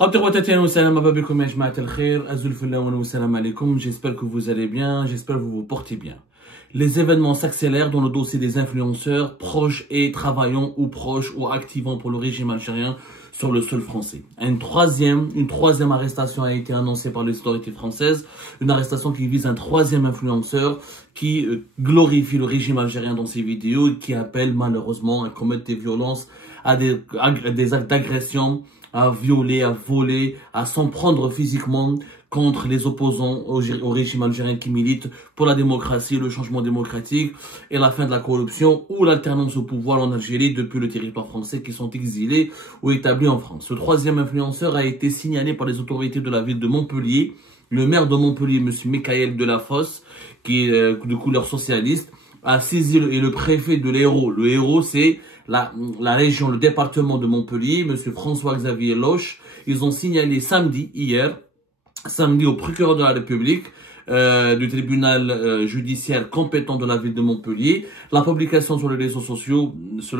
J'espère que vous allez bien, j'espère que vous vous portez bien. Les événements s'accélèrent dans le dossier des influenceurs proches et travaillant ou proches ou activant pour le régime algérien sur le sol français. Une troisième arrestation a été annoncée par les autorités françaises, une arrestation qui vise un troisième influenceur qui glorifie le régime algérien dans ses vidéos et qui appelle malheureusement à commettre des violences, à des actes d'agression, à violer, à voler, à s'en prendre physiquement contre les opposants au régime algérien qui militent pour la démocratie, le changement démocratique et la fin de la corruption ou l'alternance au pouvoir en Algérie depuis le territoire français qui sont exilés ou établis en France. Ce troisième influenceur a été signalé par les autorités de la ville de Montpellier. Le maire de Montpellier, M. Michael Delafosse, qui est de couleur socialiste, a saisi et le préfet de l'Hérault. Le Hérault, c'est la région, le département de Montpellier, M. François-Xavier Loche. Ils ont signalé hier, au procureur de la République, du tribunal judiciaire compétent de la ville de Montpellier, la publication sur le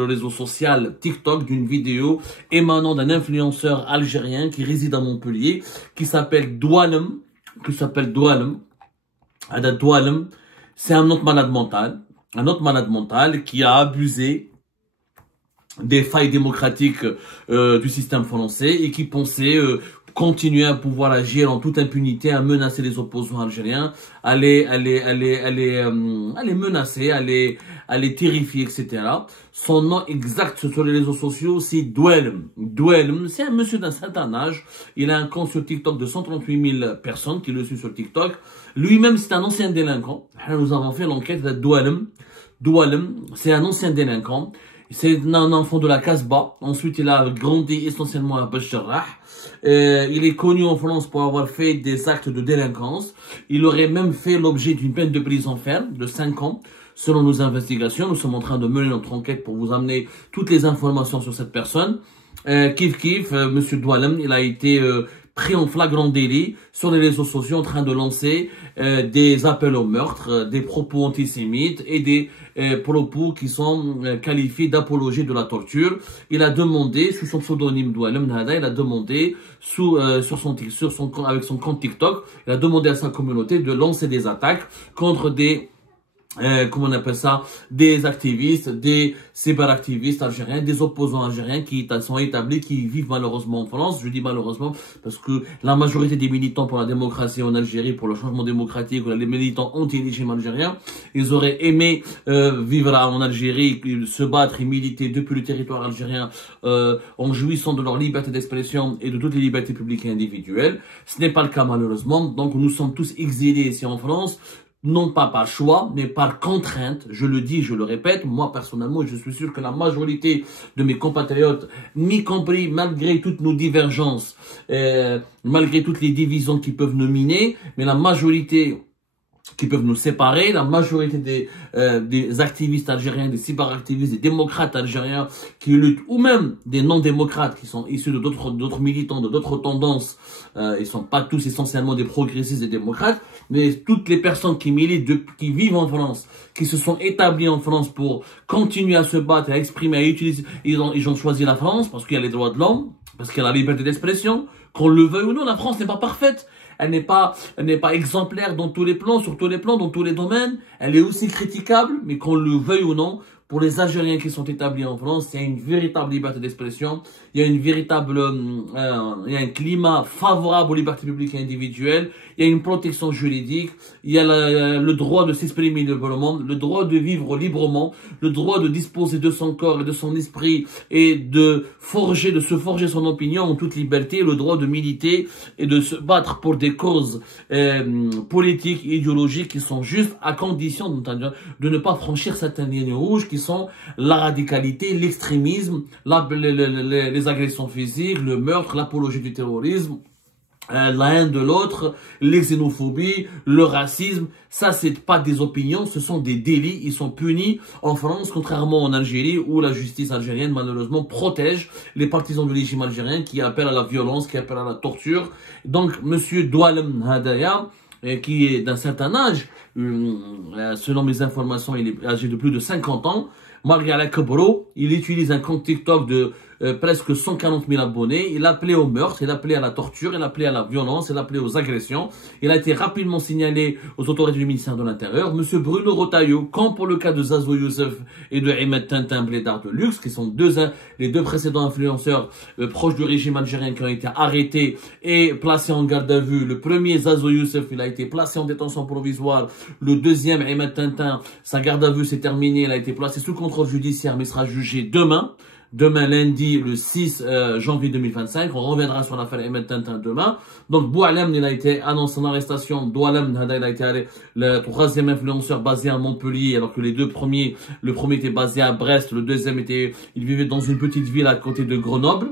réseau social TikTok d'une vidéo émanant d'un influenceur algérien qui réside à Montpellier, qui s'appelle Doualem. C'est un autre malade mental qui a abusé des failles démocratiques du système français et qui pensait continuer à pouvoir agir en toute impunité, à menacer les opposants algériens, à les menacer, à les terrifier, etc. Son nom exact sur les réseaux sociaux, c'est Doualem. Doualem, c'est un monsieur d'un certain âge. Il a un compte sur TikTok de 138 000 personnes qui le suivent sur TikTok. Lui-même, c'est un ancien délinquant. Nous avons fait l'enquête de Doualem. Doualem, c'est un ancien délinquant. C'est un enfant de la Casbah. Ensuite, il a grandi essentiellement à Bécherrah. Il est connu en France pour avoir fait des actes de délinquance. Il aurait même fait l'objet d'une peine de prison ferme de 5 ans. Selon nos investigations, nous sommes en train de mener notre enquête pour vous amener toutes les informations sur cette personne. Monsieur Doualem, il a été pris en flagrant délit sur les réseaux sociaux en train de lancer des appels au meurtre, des propos antisémites et des propos qui sont qualifiés d'apologie de la torture. Il a demandé, sous son pseudonyme Doualem Nahada, il a demandé avec son compte TikTok, il a demandé à sa communauté de lancer des attaques contre des des activistes, des cyberactivistes algériens, des opposants algériens qui sont établis, qui vivent malheureusement en France. Je dis malheureusement parce que la majorité des militants pour la démocratie en Algérie, pour le changement démocratique, les militants anti-régime algérien, ils auraient aimé vivre en Algérie, se battre et militer depuis le territoire algérien en jouissant de leur liberté d'expression et de toutes les libertés publiques et individuelles. Ce n'est pas le cas malheureusement, donc nous sommes tous exilés ici en France. Non pas par choix, mais par contrainte. Je le dis, je le répète, moi personnellement, je suis sûr que la majorité de mes compatriotes, m'y compris malgré toutes nos divergences, malgré toutes les divisions qui peuvent nous miner, mais la majorité qui peuvent nous séparer, la majorité des activistes algériens, des cyberactivistes, des démocrates algériens qui luttent, ou même des non-démocrates qui sont issus de d'autres militants, de d'autres tendances, ils sont pas tous essentiellement des progressistes et démocrates, mais toutes les personnes qui militent, qui vivent en France, qui se sont établis en France pour continuer à se battre, à exprimer, à utiliser, ils ont choisi la France parce qu'il y a les droits de l'homme, parce qu'il y a la liberté d'expression, qu'on le veuille ou non, la France n'est pas parfaite. Elle n'est pas exemplaire dans tous les plans, sur tous les plans, dans tous les domaines. Elle est aussi critiquable, mais qu'on le veuille ou non, pour les Algériens qui sont établis en France, il y a une véritable liberté d'expression. Il y a il y a un climat favorable aux libertés publiques et individuelles. Il y a une protection juridique. Il y a le droit de s'exprimer librement, le droit de vivre librement, le droit de disposer de son corps et de son esprit et de se forger son opinion en toute liberté, le droit de militer et de se battre pour des causes politiques, idéologiques qui sont justes à condition de ne pas franchir certaines lignes rouges qui sont la radicalité, l'extrémisme, les agressions physiques, le meurtre, l'apologie du terrorisme, la haine de l'autre, les xénophobies, le racisme. Ça, c'est pas des opinions, ce sont des délits. Ils sont punis en France, contrairement en Algérie, où la justice algérienne, malheureusement, protège les partisans du régime algérien qui appellent à la violence, qui appellent à la torture. Donc, monsieur Doualem Hadaya, qui est d'un certain âge, selon mes informations, il est âgé de plus de 50 ans, malgré la Kebro, il utilise un compte TikTok presque 140 000 abonnés. Il appelait au meurtre, il appelait à la torture, il appelait à la violence, il appelait aux agressions. Il a été rapidement signalé aux autorités du ministère de l'Intérieur. Monsieur Bruno Retailleau, comme pour le cas de Zazo Youssef et de Ahmed Tintin Blédard de Luxe, qui sont les deux précédents influenceurs proches du régime algérien qui ont été arrêtés et placés en garde à vue. Le premier, Zazo Youssef, il a été placé en détention provisoire. Le deuxième, Ahmed Tintin, sa garde à vue s'est terminée. Il a été placé sous contrôle judiciaire, mais sera jugé demain. Demain, lundi, le 6 janvier 2025. On reviendra sur l'affaire Ahmed Tintin demain. Donc, Boualem, il a été annoncé son arrestation. Boualem, il a été le troisième influenceur basé à Montpellier, alors que les deux premiers, le premier était basé à Brest, le deuxième il vivait dans une petite ville à côté de Grenoble.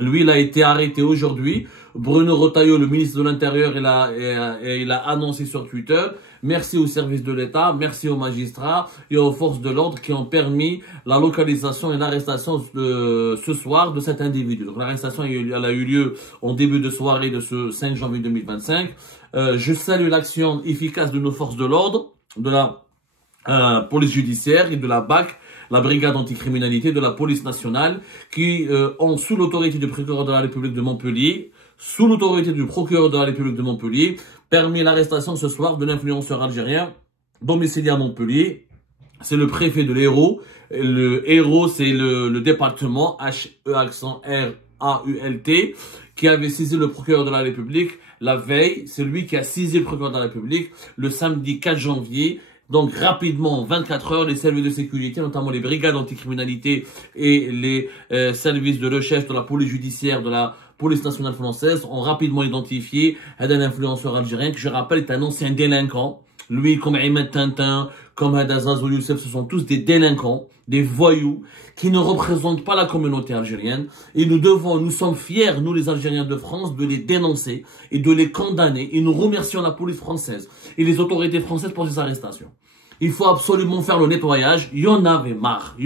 Lui, il a été arrêté aujourd'hui. Bruno Retailleau, le ministre de l'Intérieur, il a annoncé sur Twitter: merci aux services de l'État, merci aux magistrats et aux forces de l'ordre qui ont permis la localisation et l'arrestation ce soir de cet individu. Donc l'arrestation elle a eu lieu en début de soirée de ce 5 janvier 2025. Je salue l'action efficace de nos forces de l'ordre, de la police judiciaire et de la BAC, la brigade anticriminalité de la police nationale, qui ont, sous l'autorité du procureur de la République de Montpellier, permis l'arrestation ce soir de l'influenceur algérien domicilié à Montpellier. C'est le préfet de l'Hérault. Le Hérault, c'est le département H-E-R-A-U-L-T, qui avait saisi le procureur de la République la veille. C'est lui qui a saisi le procureur de la République le samedi 4 janvier. Donc rapidement, en 24 heures, les services de sécurité, notamment les brigades anticriminalité et les services de recherche de la police judiciaire, de la police nationale française, ont rapidement identifié un influenceur algérien qui, je rappelle, est un ancien délinquant. Lui, comme Ahmed Tintin, comme Zazo Youssef, ce sont tous des délinquants, des voyous, qui ne représentent pas la communauté algérienne. Et nous sommes fiers, nous les Algériens de France, de les dénoncer et de les condamner. Et nous remercions la police française et les autorités françaises pour ces arrestations. Il faut absolument faire le nettoyage. Il y en avait marre.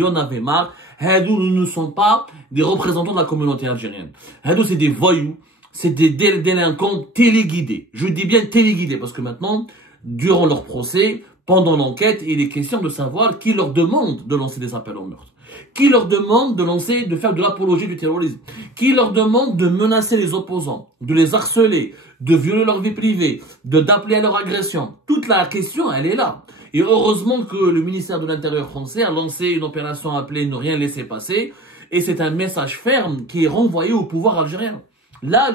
Hadou, nous ne sommes pas des représentants de la communauté algérienne. Hadou, c'est des voyous, c'est des délinquants téléguidés. Je dis bien téléguidés parce que maintenant, durant leur procès, pendant l'enquête, il est question de savoir qui leur demande de lancer des appels au meurtre. Qui leur demande de faire de l'apologie du terrorisme. Qui leur demande de menacer les opposants, de les harceler, de violer leur vie privée, d'appeler à leur agression. Toute la question, elle est là. Et heureusement que le ministère de l'Intérieur français a lancé une opération appelée « Ne rien laisser passer ». Et c'est un message ferme qui est renvoyé au pouvoir algérien. Là,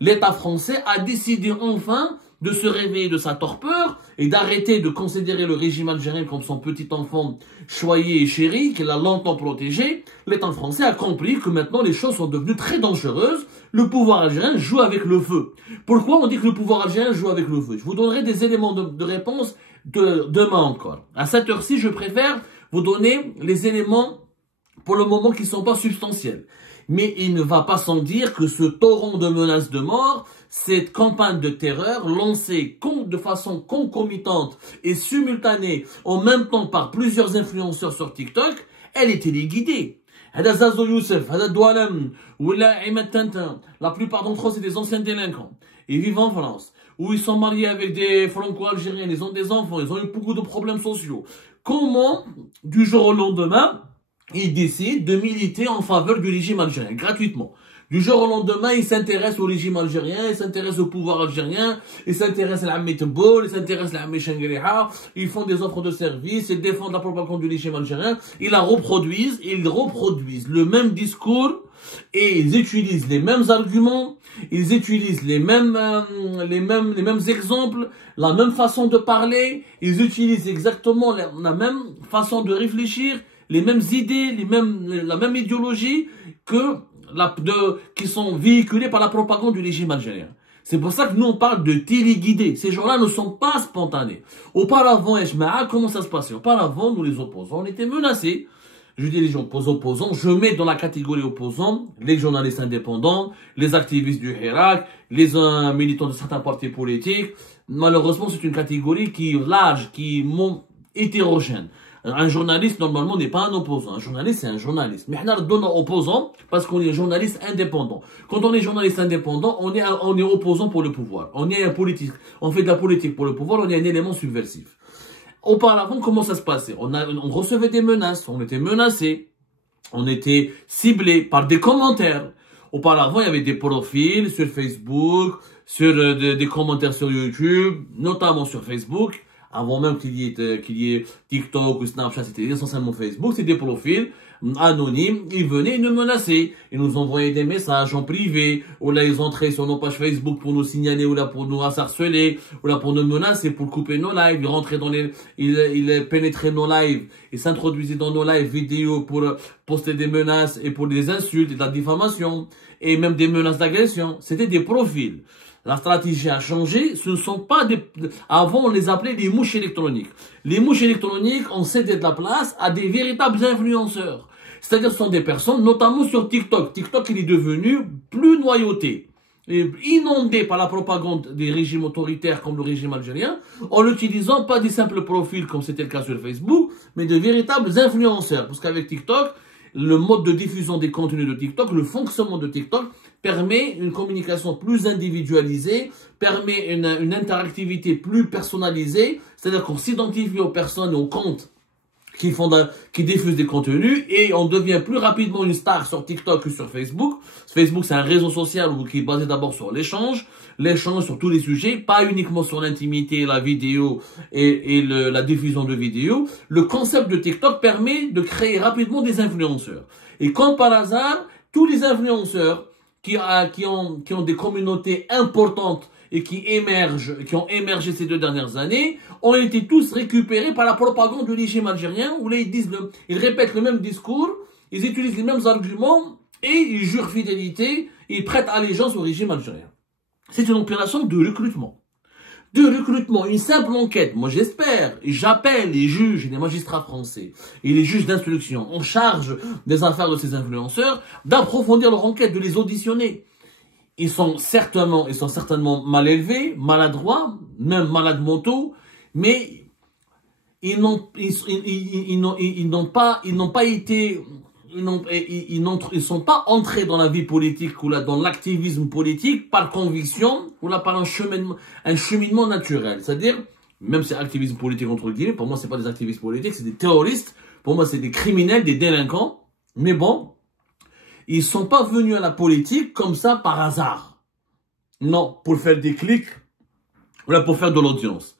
l'État français a décidé enfin de se réveiller de sa torpeur et d'arrêter de considérer le régime algérien comme son petit enfant choyé et chéri, qu'il a longtemps protégé. L'État français a compris que maintenant les choses sont devenues très dangereuses. Le pouvoir algérien joue avec le feu. Pourquoi on dit que le pouvoir algérien joue avec le feu? Je vous donnerai des éléments de réponse demain encore. À cette heure-ci, je préfère vous donner les éléments pour le moment qui ne sont pas substantiels. Mais il ne va pas sans dire que ce torrent de menaces de mort, cette campagne de terreur lancée de façon concomitante et simultanée en même temps par plusieurs influenceurs sur TikTok, elle est téléguidée. Hada Zazo Youssef, Hada Doualem, ou Ahmed Tintin, la plupart d'entre eux c'est des anciens délinquants. Ils vivent en France, où ils sont mariés avec des franco-algériens, ils ont des enfants, ils ont eu beaucoup de problèmes sociaux. Comment, du jour au lendemain, ils décident de militer en faveur du régime algérien, gratuitement? Du jour au lendemain, ils s'intéressent au régime algérien, ils s'intéressent au pouvoir algérien, ils s'intéressent à l'Ammi Tebboul, ils s'intéressent à l'Ammi Chengriha, ils font des offres de services, ils défendent la propagande du régime algérien, ils la reproduisent, ils reproduisent le même discours, et ils utilisent les mêmes arguments, ils utilisent les mêmes exemples, la même façon de parler, ils utilisent exactement la même façon de réfléchir, les mêmes idées, la même idéologie qui sont véhiculées par la propagande du régime algérien. C'est pour ça que nous on parle de téléguidés. Ces gens-là ne sont pas spontanés. Auparavant, comment ça se passait? Auparavant, nous les opposants, on était menacés. Je dis les gens opposants, je mets dans la catégorie opposants les journalistes indépendants, les activistes du Hirak, les militants de certains partis politiques. Malheureusement, c'est une catégorie qui est large, qui est hétérogène. Un journaliste, normalement, n'est pas un opposant. Un journaliste, c'est un journaliste. Mais on est opposant parce qu'on est journaliste indépendant. Quand on est journaliste indépendant, on est opposant pour le pouvoir. On est un politique. On fait de la politique pour le pouvoir, on est un élément subversif. Auparavant, comment ça se passait? On recevait des menaces, on était menacés. on était ciblé par des commentaires. Auparavant, il y avait des profils sur Facebook, sur des commentaires sur YouTube, notamment sur Facebook. Avant même qu'il y ait TikTok ou Snapchat, c'était essentiellement Facebook. C'est des profils anonymes. Ils venaient nous menacer. Ils nous envoyaient des messages en privé. Ou là, ils entraient sur nos pages Facebook pour nous signaler, ou là pour nous harceler, ou là pour nous menacer, pour couper nos lives. Ils rentraient ils pénétraient nos lives. Ils s'introduisaient dans nos lives vidéo pour poster des menaces et pour des insultes et de la diffamation. Et même des menaces d'agression. C'était des profils. La stratégie a changé. Ce ne sont pas des... Avant, on les appelait des mouches électroniques. Les mouches électroniques ont cédé de la place à des véritables influenceurs. C'est-à-dire, ce sont des personnes, notamment sur TikTok. TikTok, il est devenu plus noyauté, et inondé par la propagande des régimes autoritaires comme le régime algérien, en n'utilisant pas des simples profils comme c'était le cas sur Facebook, mais de véritables influenceurs. Parce qu'avec TikTok, le mode de diffusion des contenus de TikTok, le fonctionnement de TikTok permet une communication plus individualisée, permet une interactivité plus personnalisée, c'est-à-dire qu'on s'identifie aux personnes et aux comptes qui diffusent des contenus et on devient plus rapidement une star sur TikTok que sur Facebook. Facebook, c'est un réseau social qui est basé d'abord sur l'échange sur tous les sujets, pas uniquement sur l'intimité, la vidéo et la diffusion de vidéos. Le concept de TikTok permet de créer rapidement des influenceurs. Et comme par hasard, tous les influenceurs qui ont des communautés importantes et qui ont émergé ces 2 dernières années, ont été tous récupérés par la propagande du régime algérien, où là ils répètent le même discours, ils utilisent les mêmes arguments, et ils jurent fidélité, ils prêtent allégeance au régime algérien. C'est une opération de recrutement. Une simple enquête. Moi j'espère, et j'appelle les juges et les magistrats français, et les juges d'instruction en charge des affaires de ces influenceurs, d'approfondir leur enquête, de les auditionner. Ils sont certainement mal élevés, maladroits, même malades mentaux, mais ils sont pas entrés dans la vie politique ou là dans l'activisme politique par conviction ou là par un cheminement naturel. C'est-à-dire, même si c'est activisme politique entre guillemets, pour moi c'est pas des activistes politiques, c'est des terroristes. Pour moi c'est des criminels, des délinquants. Mais bon, ils sont pas venus à la politique comme ça par hasard. Non, pour faire des clics, ou là pour faire de l'audience.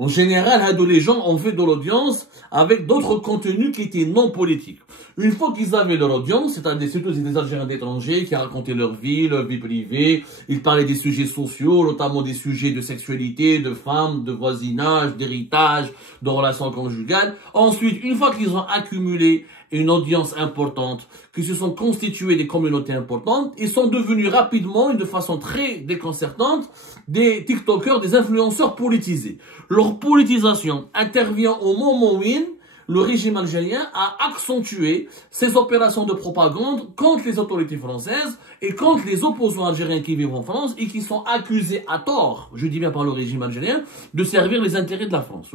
En général, les gens ont fait de l'audience avec d'autres contenus qui étaient non politiques. Une fois qu'ils avaient leur audience, c'est-à-dire surtout des Algériens d'étrangers qui racontaient leur vie privée, ils parlaient des sujets sociaux, notamment des sujets de sexualité, de femmes, de voisinage, d'héritage, de relations conjugales. Ensuite, une fois qu'ils ont accumulé une audience importante, qui se sont constitués des communautés importantes, ils sont devenus rapidement et de façon très déconcertante des TikTokers, des influenceurs politisés. Leur politisation intervient au moment où le régime algérien a accentué ses opérations de propagande contre les autorités françaises et contre les opposants algériens qui vivent en France et qui sont accusés à tort, je dis bien par le régime algérien, de servir les intérêts de la France.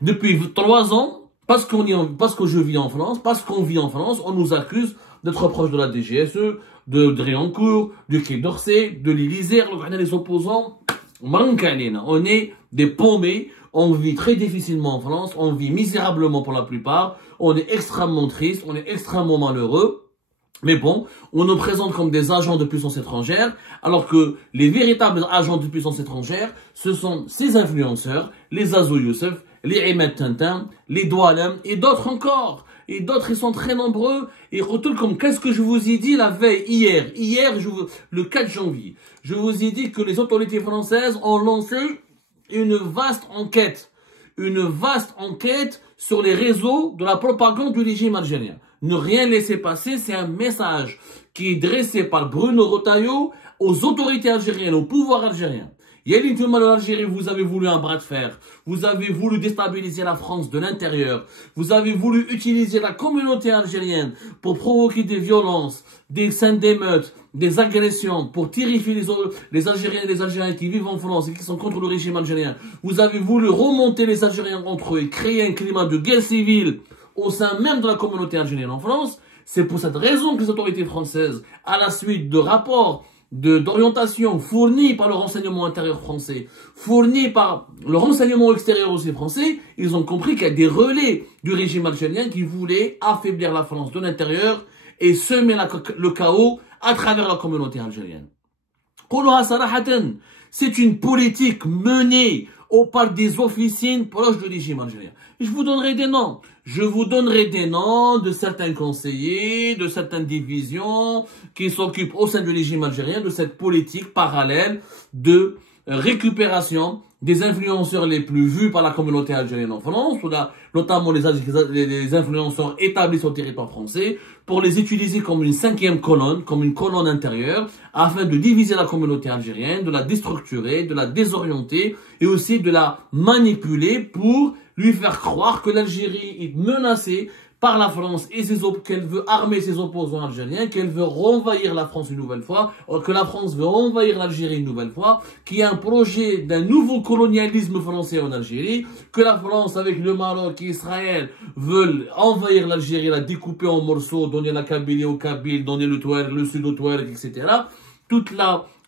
Depuis 3 ans, parce que je vis en France, parce qu'on vit en France, on nous accuse d'être proche de la DGSE, de Driancourt, du Quai d'Orsay, de l'Élysée. Les opposants, on est des paumés, on vit très difficilement en France, on vit misérablement pour la plupart, on est extrêmement triste, on est extrêmement malheureux. Mais bon, on nous présente comme des agents de puissance étrangère, alors que les véritables agents de puissance étrangère, ce sont ces influenceurs, les Azou Youssef, les Ahmed Tintin, les Doualem et d'autres encore. Et d'autres, ils sont très nombreux. Et retour comme qu'est-ce que je vous ai dit la veille, hier, le 4 janvier, je vous ai dit que les autorités françaises ont lancé une vaste enquête sur les réseaux de la propagande du régime algérien. Ne rien laisser passer, c'est un message qui est dressé par Bruno Retailleau aux autorités algériennes, au pouvoir algérien. Yéline Touman en Algérie, vous avez voulu un bras de fer. Vous avez voulu déstabiliser la France de l'intérieur. Vous avez voulu utiliser la communauté algérienne pour provoquer des violences, des scènes d'émeutes, des agressions, pour terrifier les Algériens et les Algériens qui vivent en France et qui sont contre le régime algérien. Vous avez voulu remonter les Algériens entre eux et créer un climat de guerre civile au sein même de la communauté algérienne en France. C'est pour cette raison que les autorités françaises, à la suite de rapports d'orientation fournis par le renseignement intérieur français, fournis par le renseignement extérieur aussi français, ils ont compris qu'il y a des relais du régime algérien qui voulaient affaiblir la France de l'intérieur et semer le chaos à travers la communauté algérienne. C'est une politique menée par des officines proches du régime algérien. Et je vous donnerai des noms. Je vous donnerai des noms de certains conseillers, de certaines divisions qui s'occupent au sein du régime algérien de cette politique parallèle de récupération des influenceurs les plus vus par la communauté algérienne en France, notamment les influenceurs établis sur le territoire français, pour les utiliser comme une cinquième colonne, comme une colonne intérieure, afin de diviser la communauté algérienne, de la déstructurer, de la désorienter, et aussi de la manipuler pour lui faire croire que l'Algérie est menacée par la France et qu'elle veut armer ses opposants algériens, qu'elle veut renvahir la France une nouvelle fois, que la France veut envahir l'Algérie une nouvelle fois, qu'il y a un projet d'un nouveau colonialisme français en Algérie, que la France avec le Maroc et Israël veulent envahir l'Algérie, la découper en morceaux, donner la Kabylie aux Kabyles, donner le Touareg, le Sud au Touareg, etc.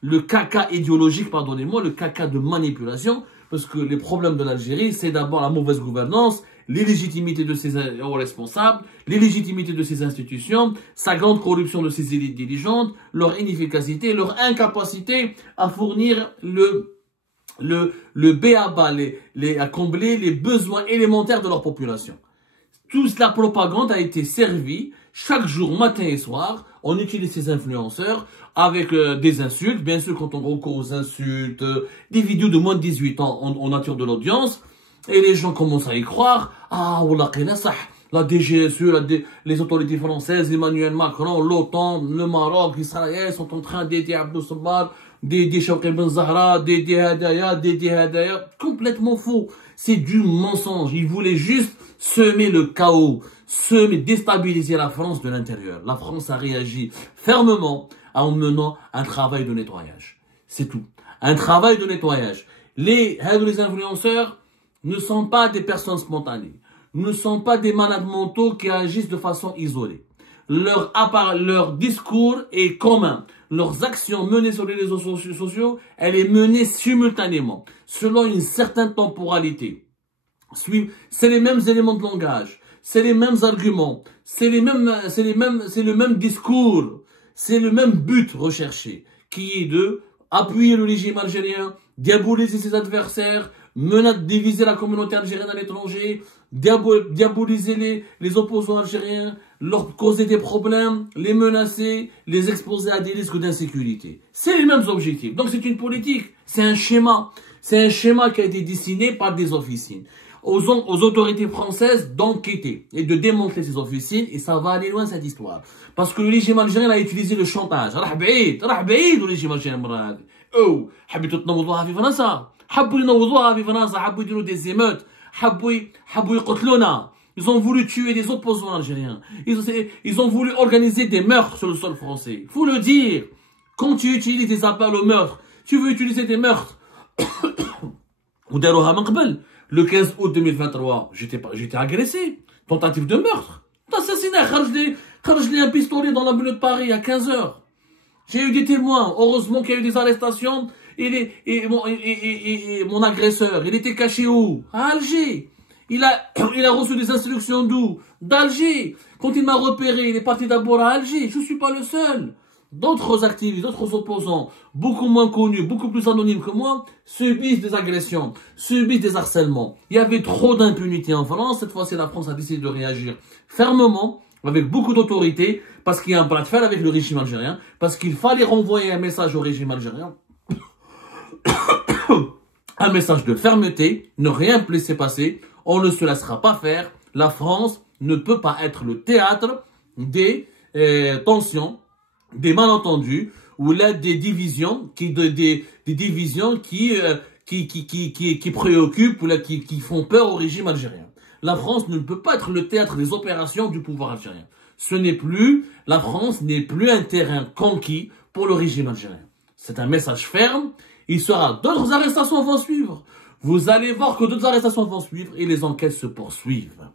Le caca idéologique, pardonnez-moi, le caca de manipulation, parce que les problèmes de l'Algérie, c'est d'abord la mauvaise gouvernance, l'illégitimité de ses responsables, l'illégitimité de ses institutions, sa grande corruption de ses élites dirigeantes, leur inefficacité, leur incapacité à fournir le b.a.-ba, à combler les besoins élémentaires de leur population. Toute la propagande a été servie chaque jour, matin et soir. On utilise ces influenceurs avec des insultes. Bien sûr, quand on recourt aux insultes, des vidéos de moins de 18 ans en nature de l'audience. Et les gens commencent à y croire. Ah, la DGSE, les autorités françaises, Emmanuel Macron, l'OTAN, le Maroc, Israël sont en train d'aider Abdou Sabbar, d'aider Shawqi Ben Zahra, d'aider Hadaya. Complètement faux. C'est du mensonge. Ils voulaient juste semer le chaos, déstabiliser la France de l'intérieur. La France a réagi fermement en menant un travail de nettoyage. C'est tout. Un travail de nettoyage. Les influenceurs ne sont pas des personnes spontanées, ne sont pas des malades mentaux qui agissent de façon isolée. Leur discours est commun. Leurs actions menées sur les réseaux sociaux, elle est menée simultanément, selon une certaine temporalité. C'est les mêmes éléments de langage, c'est les mêmes arguments, c'est le même discours, c'est le même but recherché, qui est de appuyer le régime algérien, diaboliser ses adversaires, diviser la communauté algérienne à l'étranger, diaboliser les opposants algériens, leur causer des problèmes, les menacer, les exposer à des risques d'insécurité. C'est les mêmes objectifs. Donc c'est une politique, c'est un schéma. C'est un schéma qui a été dessiné par des officines. Aux autorités françaises d'enquêter et de démanteler ces officines, et ça va aller loin cette histoire. Parce que le régime algérien a utilisé le chantage. Le régime algérien. Oh, des émeutes, ils ont voulu tuer des opposants algériens. Ils ont voulu organiser des meurtres sur le sol français. Faut le dire. Quand tu utilises des appels au meurtre, tu veux utiliser des meurtres. Le 15 août 2023, j'étais agressé. Tentative de meurtre. Assassinat. Kharjli un pistolet dans la banlieue de Paris à 15h. J'ai eu des témoins. Heureusement qu'il y a eu des arrestations. Et mon agresseur, il était caché où? À Alger. Il a reçu des instructions d'où? D'Alger. Quand il m'a repéré, il est parti d'abord à Alger. Je ne suis pas le seul. D'autres activistes, d'autres opposants, beaucoup moins connus, beaucoup plus anonymes que moi, subissent des agressions, subissent des harcèlements. Il y avait trop d'impunité en France. Cette fois-ci, la France a décidé de réagir fermement, avec beaucoup d'autorité, parce qu'il y a un bras de fer avec le régime algérien, parce qu'il fallait renvoyer un message au régime algérien. Un message de fermeté, ne rien laisser passer, on ne se laissera pas faire. La France ne peut pas être le théâtre des tensions, des malentendus, ou là des divisions qui préoccupent ou là qui font peur au régime algérien. La France ne peut pas être le théâtre des opérations du pouvoir algérien. La France n'est plus un terrain conquis pour le régime algérien. C'est un message ferme. D'autres arrestations vont suivre. Vous allez voir que d'autres arrestations vont suivre et les enquêtes se poursuivent.